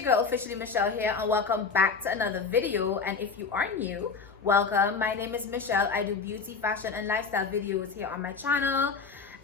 your girl officially Michelle here, and welcome back to another video. And if you are new, welcome. My name is Michelle. I do beauty, fashion, and lifestyle videos here on my channel.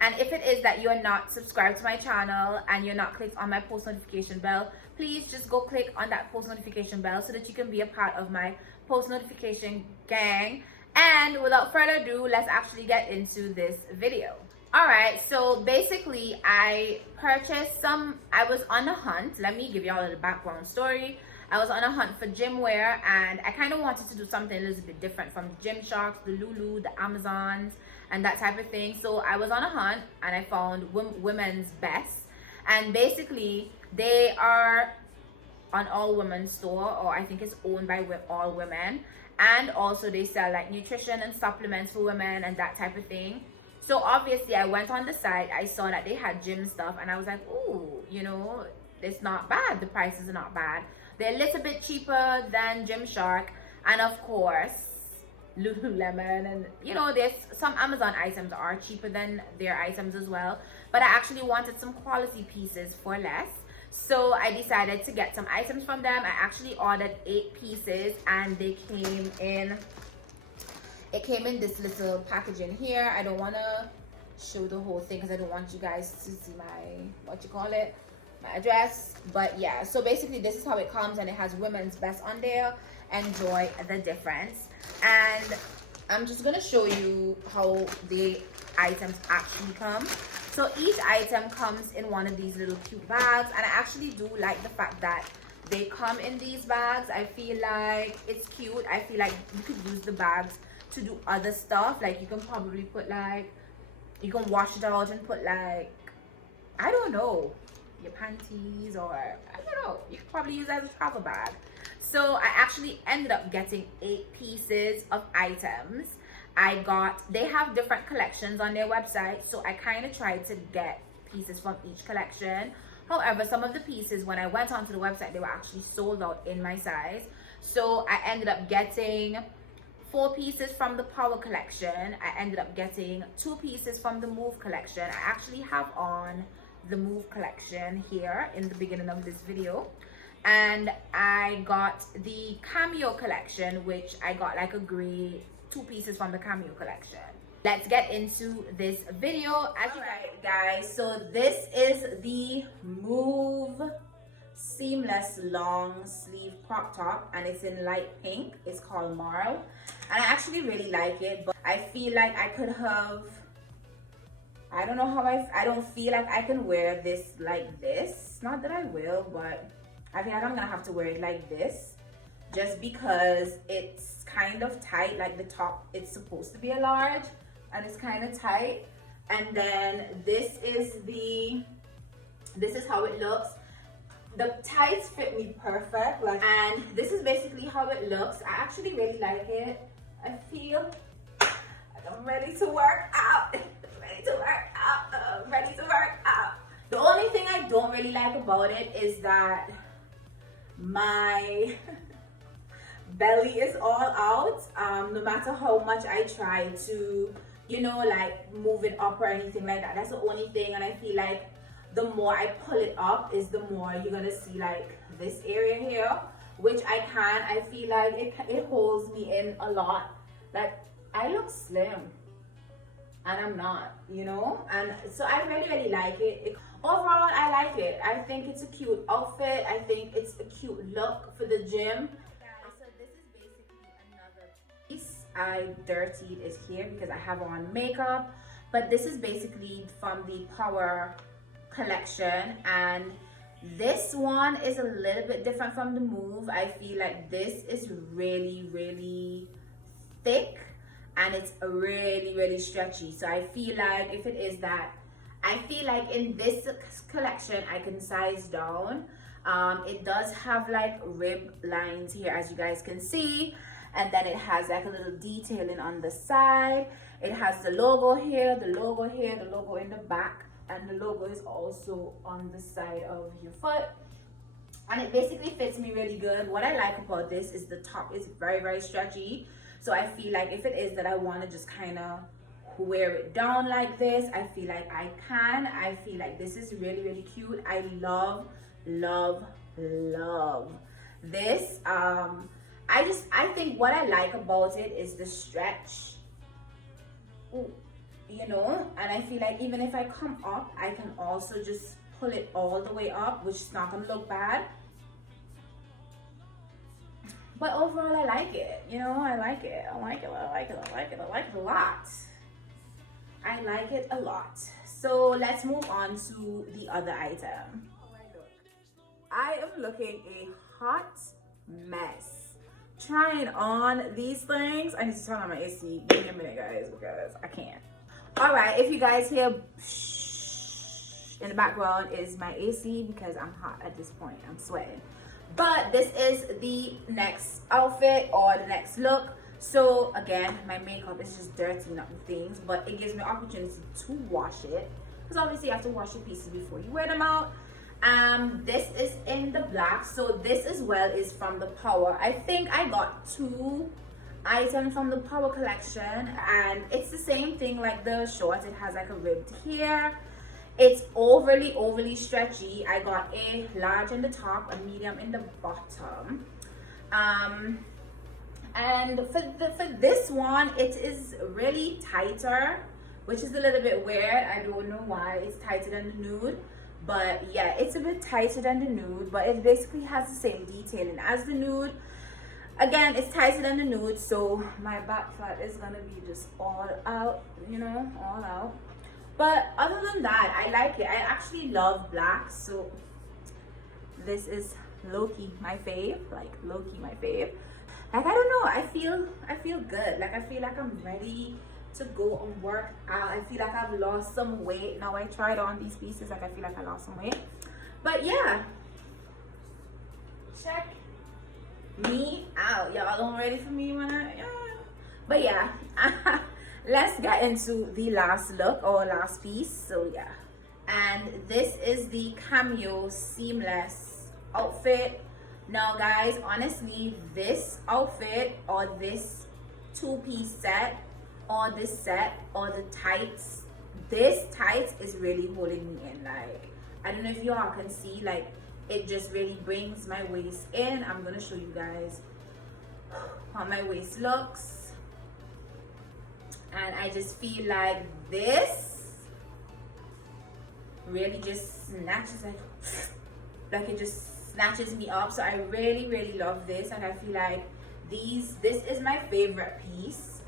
And if it is that you are not subscribed to my channel and you're not clicked on my post notification bell, please just go click on that post notification bell so that you can be a part of my post notification gang. And without further ado, let's actually get into this video. Alright, so basically I purchased I was on a hunt. Let me give y'all a little background story. I was on a hunt for Gymwear, and I kind of wanted to do something a little bit different from the Gymsharks, the Lulu, the Amazons, and that type of thing. So I was on a hunt and I found Women's Best, and basically they are an all women store, or I think it's owned by all women, and also they sell like nutrition and supplements for women and that type of thing. So obviously I went on the site, I saw that they had gym stuff, and I was like, ooh, you know, it's not bad. The prices are not bad. They're a little bit cheaper than Gymshark, and of course Lululemon, and you know, there's some Amazon items are cheaper than their items as well. But I actually wanted some quality pieces for less, so I decided to get some items from them. I actually ordered 8 pieces, and they came in this little packaging here. I don't want to show the whole thing because I don't want you guys to see my my address, but yeah, so basically this is how it comes, and it has Women's Best on there. Enjoy the difference. And I'm just gonna show you how the items actually come. So each item comes in one of these little cute bags, and I actually do like the fact that they come in these bags. I feel like it's cute. I feel like you could use the bags to do other stuff. Like you can probably put like, you can wash it out and put like, I don't know, your panties, or I don't know, you could probably use it as a travel bag. So I actually ended up getting 8 pieces of items. They have different collections on their website, so I kind of tried to get pieces from each collection. However, some of the pieces, when I went onto the website, they were actually sold out in my size. So I ended up getting 4 pieces from the Power collection. I ended up getting 2 pieces from the Move collection. I actually have on the Move collection here in the beginning of this video. And I got the Cameo collection, which I got like a gray 2 pieces from the Cameo collection. Let's get into this video. Alright guys, so this is the Move seamless long sleeve crop top, and it's in light pink. It's called Marl, and I actually really like it, but I feel like I could have, I don't know how I don't feel like I can wear this like this. Not that I will, but I feel like I'm gonna have to wear it like this, just because it's kind of tight. Like the top, it's supposed to be a large, and it's kind of tight. And then this is how it looks. The tights fit me perfect, like, and this is basically how it looks. I actually really like it. I feel like I'm ready to work out. Ready to work out. The only thing I don't really like about it is that my belly is all out. No matter how much I try to, you know, like move it up or anything like that. That's the only thing. And I feel like the more I pull it up is the more you're gonna see like this area here, which I feel like it holds me in a lot. Like I look slim and I'm not, you know, and so I really like it. Overall, I like it. I think it's a cute outfit. I think it's a cute look for the gym. So this is basically another piece. I dirtied it here because I have on makeup, but this is basically from the Power collection, and this one is a little bit different from the Move. I feel like this is really thick, and it's really stretchy. So I feel like if it is that, I feel like in this collection I can size down. It does have like rib lines here, as you guys can see, and then it has like a little detailing on the side. It has the logo here, the logo here, the logo in the back, and the logo is also on the side of your foot, and it basically fits me really good. What I like about this is the top is very stretchy, so I feel like if it is that I want to just kind of wear it down like this, I feel like I can. I feel like this is really cute. I love love this. I think what I like about it is the stretch. Ooh, you know, and I feel like even if I come up, I can also just pull it all the way up, which is not gonna look bad. But overall, I like it. You know, I like it. I like it. I like it. I like it. I like it a lot. I like it a lot. So let's move on to the other item. I am looking a hot mess. Trying on these things. I need to turn on my AC. Give me a minute, guys, because I can't. All right, if you guys hear in the background is my AC because I'm hot at this point. I'm sweating. But this is the next outfit or the next look. So again, my makeup is just dirtying up the things, but it gives me opportunity to wash it, because obviously you have to wash your pieces before you wear them out. This is in the black, so this as well is from the Power. I think I got 2 items from the Power collection, and it's the same thing like the shorts. It has like a ribbed here. It's overly stretchy. I got a large in the top, a medium in the bottom. And for this one, it is really tighter, which is a little bit weird. I don't know why it's tighter than the nude, but yeah, it's a bit tighter than the nude, but it basically has the same detailing as the nude. Again, it's tighter than the nude, so my back flat is gonna be just all out, you know, all out. But other than that, I like it. I actually love black, so this is low-key my fave, like low-key my fave. Like, I don't know, I feel good. Like, I feel like I'm ready to go and work out. I feel like I've lost some weight. Now I tried on these pieces, like I feel like I lost some weight. But yeah, check me out. Y'all don't ready for me when I, yeah. But yeah, let's get into the last look or last piece. So yeah, and this is the Cameo seamless outfit. Now guys, honestly, this outfit or this 2-piece set or this set or the tights, this tights is really holding me in. Like, I don't know if y'all can see, like, it just really brings my waist in. I'm gonna show you guys how my waist looks, and I just feel like this really just snatches like it just snatches me up. So I really love this, and I feel like this is my favorite piece.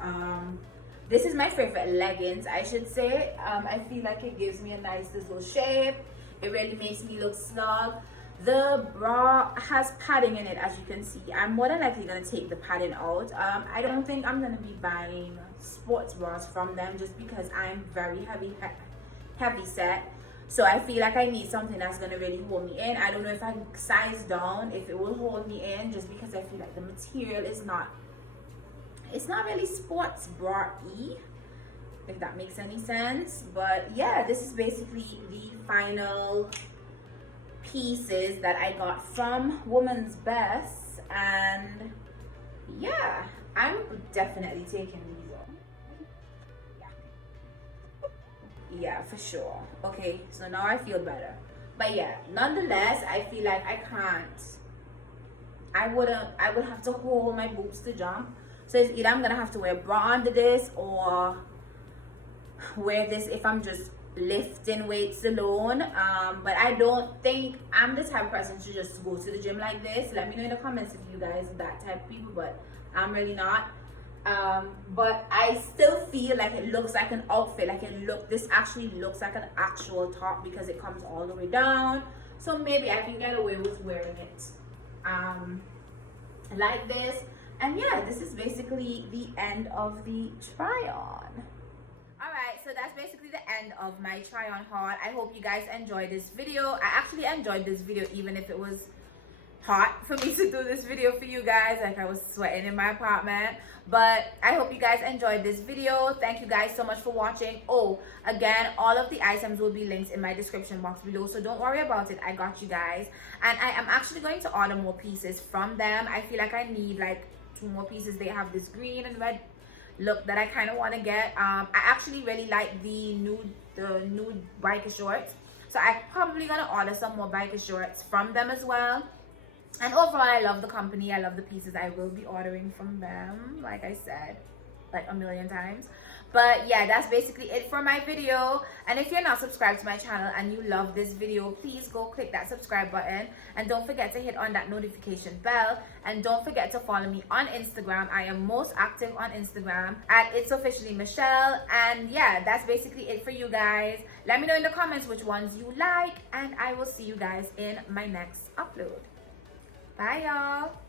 This is my favorite leggings, I should say. I feel like it gives me a nice little shape. It really makes me look snug. The bra has padding in it, as you can see. I'm more than likely gonna take the padding out. I don't think I'm gonna be buying sports bras from them, just because I'm very heavy set. So I feel like I need something that's gonna really hold me in. I don't know if I size down, if it will hold me in, just because I feel like the material is not, it's not really sports bra-y, if that makes any sense. But yeah, this is basically the final pieces that I got from Woman's Best, and yeah, I'm definitely taking these on. Yeah, for sure. Okay, so now I feel better. But yeah, nonetheless, I feel like I would have to hold my boobs to jump. So it's either I'm gonna have to wear a bra under this, or wear this if I'm just lifting weights alone. But I don't think I'm the type of person to just go to the gym like this. Let me know in the comments if you guys are that type of people, but I'm really not. But I still feel like it looks like an outfit. Like this actually looks like an actual top, because it comes all the way down. So maybe I can get away with wearing it like this. And yeah, this is basically the end of the try on. Alright, so that's basically the end of my try on haul. I hope you guys enjoyed this video. I actually enjoyed this video, even if it was hot for me to do this video for you guys. Like, I was sweating in my apartment. But I hope you guys enjoyed this video. Thank you guys so much for watching. Oh, again, all of the items will be linked in my description box below, so don't worry about it. I got you guys. And I am actually going to order more pieces from them. I feel like I need like 2 more pieces. They have this green and red look that I kind of want to get. I actually really like the nude biker shorts, so I'm probably gonna order some more biker shorts from them as well. And overall, I love the company. I love the pieces. I will be ordering from them, like I said, like a million times. But yeah, that's basically it for my video. And if you're not subscribed to my channel and you love this video, please go click that subscribe button. And don't forget to hit on that notification bell. And don't forget to follow me on Instagram. I am most active on Instagram at It's Officially Michelle. And yeah, that's basically it for you guys. Let me know in the comments which ones you like. And I will see you guys in my next upload. Bye, y'all.